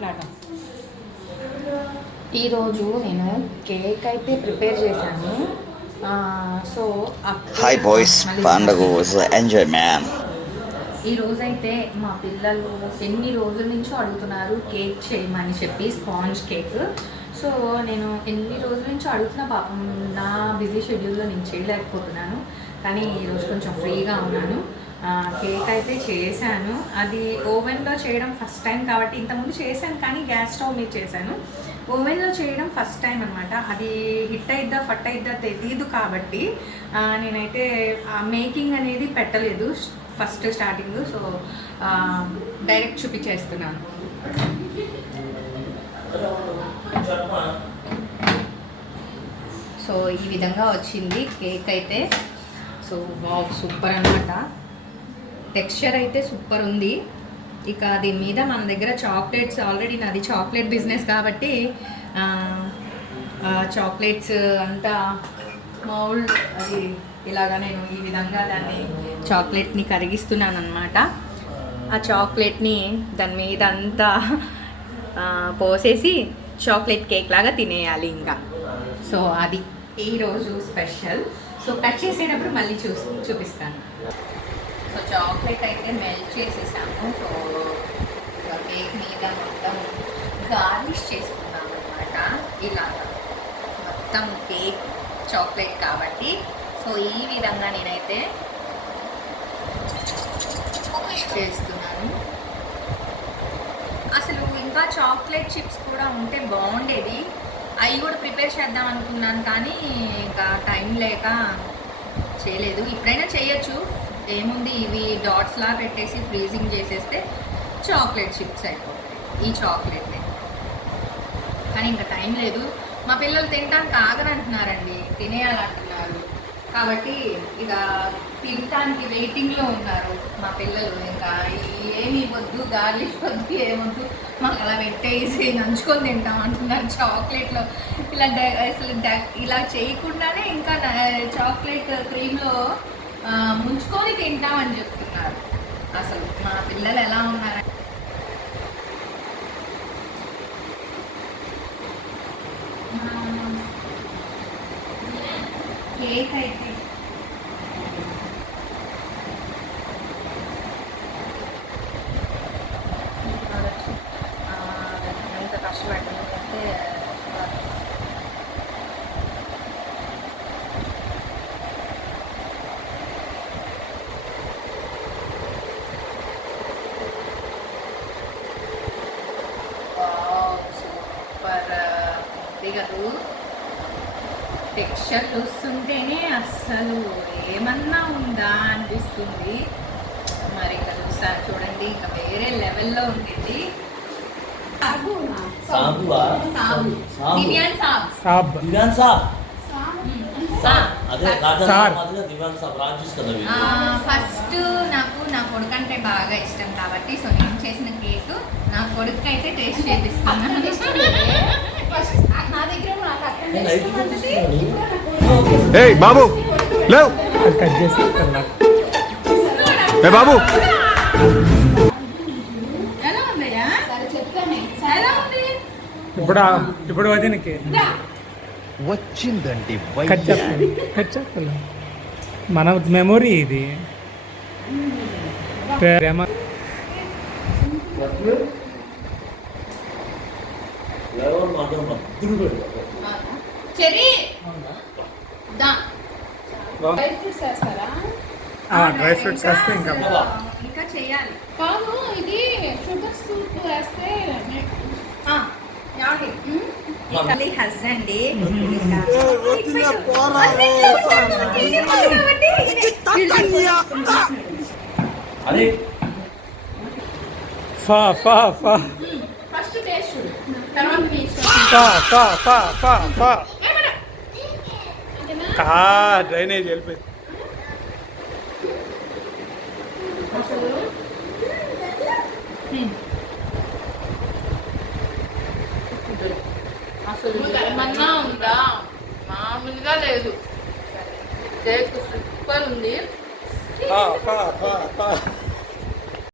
మాట్లాడడం. ఈరోజు నేను కేక్ అయితే ప్రిపేర్ చేశాను. సో హాయ్ బాయ్స్, పండుగ ఎంజాయ్ మ్యాన్. ఈరోజైతే మా పిల్లలు ఎన్ని రోజుల నుంచో అడుగుతున్నారు కేక్ చేయమని చెప్పి, స్పాంజ్ కేక్. సో నేను ఎన్ని రోజుల నుంచో అడుగుతున్నా, పాపం నా బిజీ షెడ్యూల్లో నేను చేయలేకపోతున్నాను. కానీ ఈరోజు కొంచెం ఫ్రీగా ఉన్నాను. కేక్ అయితే చేశాను. అది ఓవెన్లో చేయడం ఫస్ట్ టైం కాబట్టి, ఇంతకుముందు చేశాను కానీ గ్యాస్ స్టవ్ మీద చేశాను. ఓవెన్లో చేయడం ఫస్ట్ టైం అనమాట. అది హిట్ అయిద్దా ఫట్ అయిద్దా తెలీదు కాబట్టి నేనైతే మేకింగ్ అనేది పెట్టలేదు first starting. So direct చూపించేస్తున్నాను. So ఈ విధంగా వచ్చింది కేక్ అయితే. సో వావ్, సూపర్ అనమాట. టెక్స్చర్ అయితే సూపర్ ఉంది. ఇక దీని మీద మన దగ్గర చాక్లెట్స్, ఆల్రెడీ నాది చాక్లెట్ బిజినెస్ కాబట్టి చాక్లెట్స్ అంతా మౌల్డ్ అది ఇలాగా నేను ఈ విధంగా దాన్ని చాక్లెట్ని కరిగిస్తున్నాను అనమాట. ఆ చాక్లెట్ని దాని మీద అంతా పోసేసి చాక్లెట్ కేక్ లాగా తినేయాలి ఇంకా. సో అది ఈరోజు స్పెషల్. సో కట్ చేసేటప్పుడు మళ్ళీ చూపిస్తాను. సో చాక్లెట్ అయితే మెల్ట్ చేసేసాము. సో కేక్ మీద మొత్తం గార్నిష్ చేసుకున్నాం అనమాట. ఇలాగా మొత్తం కేక్ చాక్లెట్ కాబట్టి సో ఈ విధంగా నేనైతే చేస్తున్నాను. అసలు ఇంకా చాక్లెట్ చిప్స్ కూడా ఉంటే బాగుండేది. అవి కూడా ప్రిపేర్ చేద్దాం అనుకున్నాను కానీ ఇంకా టైం లేక చేయలేదు. ఇప్పుడైనా చేయొచ్చు, ఏముంది, ఇవి డాట్స్లా పెట్టేసి ఫ్రీజింగ్ చేసేస్తే చాక్లెట్ చిప్స్ అయిపోతాయి ఈ చాక్లెట్ని. కానీ ఇంకా టైం లేదు. మా పిల్లలు తినడానికి ఆగనంటున్నారండి, తినేయాలంటున్నారు. కాబట్టి ఇక తినడానికి వెయిటింగ్లో ఉన్నారు మా పిల్లలు. ఇంకా ఏమి వద్దు, గార్లిష్ వద్దు, ఏమొద్దు, మాకు అలా పెట్టేసి నంచుకొని తింటాం అంటున్నారు చాక్లెట్లో. అసలు ఇలా చేయకుండానే ఇంకా చాక్లెట్ క్రీమ్లో ముంచుకొని తింటామని చెప్తున్నారు. అసలు మా పిల్లలు ఎలా ఉన్నారంటే కేక్ అయితే ఎంత కష్టపడింది అంటే సూపర్ ఉంది కదా. టెక్స్చర్ చూస్తుంటేనే అస్సలు ఏమన్నా ఉందా అనిపిస్తుంది. మరి ఇంకా చూసారు చూడండి, ఇంకా వేరే లెవెల్లో ఉంటుంది. ఫస్ట్ నాకు నా కొడుకు అంటే బాగా ఇష్టం కాబట్టి సో నేను చేసిన కేక్ నా కొడుకు అయితే టేస్ట్ చేపిస్తున్నాను. బాబు లేవు బాబు, ఇప్పుడు వదినకి వచ్చిందండి మన మెమొరీ ఇది. డ్రై ఫ్రూట్స్ వేస్తే ఇంకా చేయాలి కాదు, ఇది షుగర్ సూప్ వేస్తే హస్బెండ్ ఫస్ట్ టేస్ట్ డ్రైనేజ్ వెళ్ళిపోయింది. అసలు ఏమన్నా ఉందా, మామూలుగా లేదు. కేక్ సూపర్ ఉంది.